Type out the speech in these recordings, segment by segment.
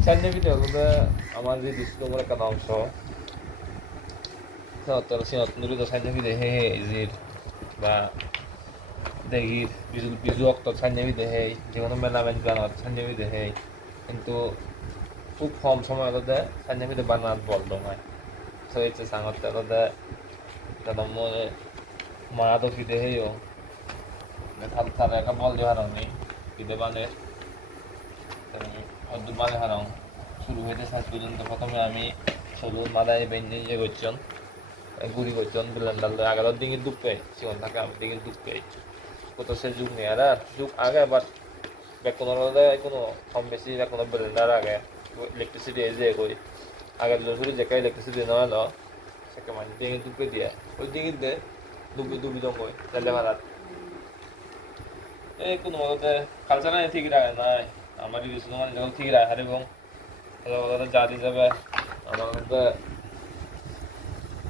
샌드위치 여기서 아마도 디스코모레 까나오셔. 어떤 신어tun들도 샌드위치 해 이제 봐. দেখি বিজু অক্ত ছাইনেবি দেহে যেকোনো মেলামেন্ট বানাত ছাইনেবি দেহে কিন্তু খুব কম সময় হতে ছাইনেবিতে বানাত বল দমায় সো ইচ্ছে সাংতে হতে তাদের মনে মায়া তো ফিদে হেও থাল থাল একটা বল দিয়ে হারানি ফিদে বানে অদ্ভুত বানে হারাও শুরু হইতে শেষ পর্যন্ত প্রথমে আমি সবুজ মাদায় বেঞ্জে ইয়ে করছেন গুড়ি করছেন ব্লেন্ডার আগার দিকে দুপে সিগন থাকে আমি দিকে দুপে কত সে যুগ নেই আর যুগ আগে বাট বেকনের কোনো কম বেশি বেকনের ব্লেন্ডার আগে ইলেকট্রিসিটি এই যে কই আগে শুরু যে ইলেকট্রিসিটি নয় না সেকে মানে দিকে দুপে দিয়ে ওই দিকে দে দুবি দুবি দম কই তাহলে ভাড়া এই কোনো মতে কালচার নাই ঠিক রাখে নাই আমার কিছু মানে যখন ঠিক রাখে এবং ওদের জাতি যাবে আমার মধ্যে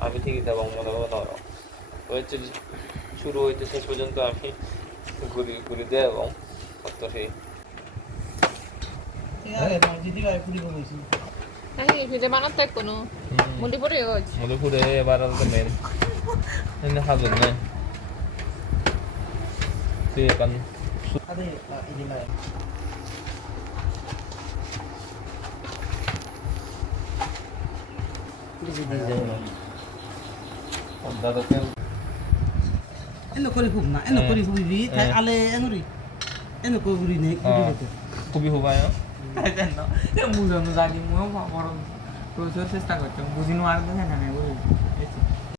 আমি ঠিকই থাকবো মনে মনে নরম হচ্ছে শুরু হইতে শেষ পর্যন্ত আমি ঘুরি ঘুরি দেয় এবং সত্য সেই মধুপুরে এবার মেন এনে হাজুন না তুই এখন দাদা Eno kori hubna, eno kori hubi, tai ale enguri. Eno kori huri ne, huri ne. খুবই হুবায় জানো এ বুঝানো জানি মুও বড় প্রচুর চেষ্টা করছো বুঝিনো আর দেখে না বুঝলি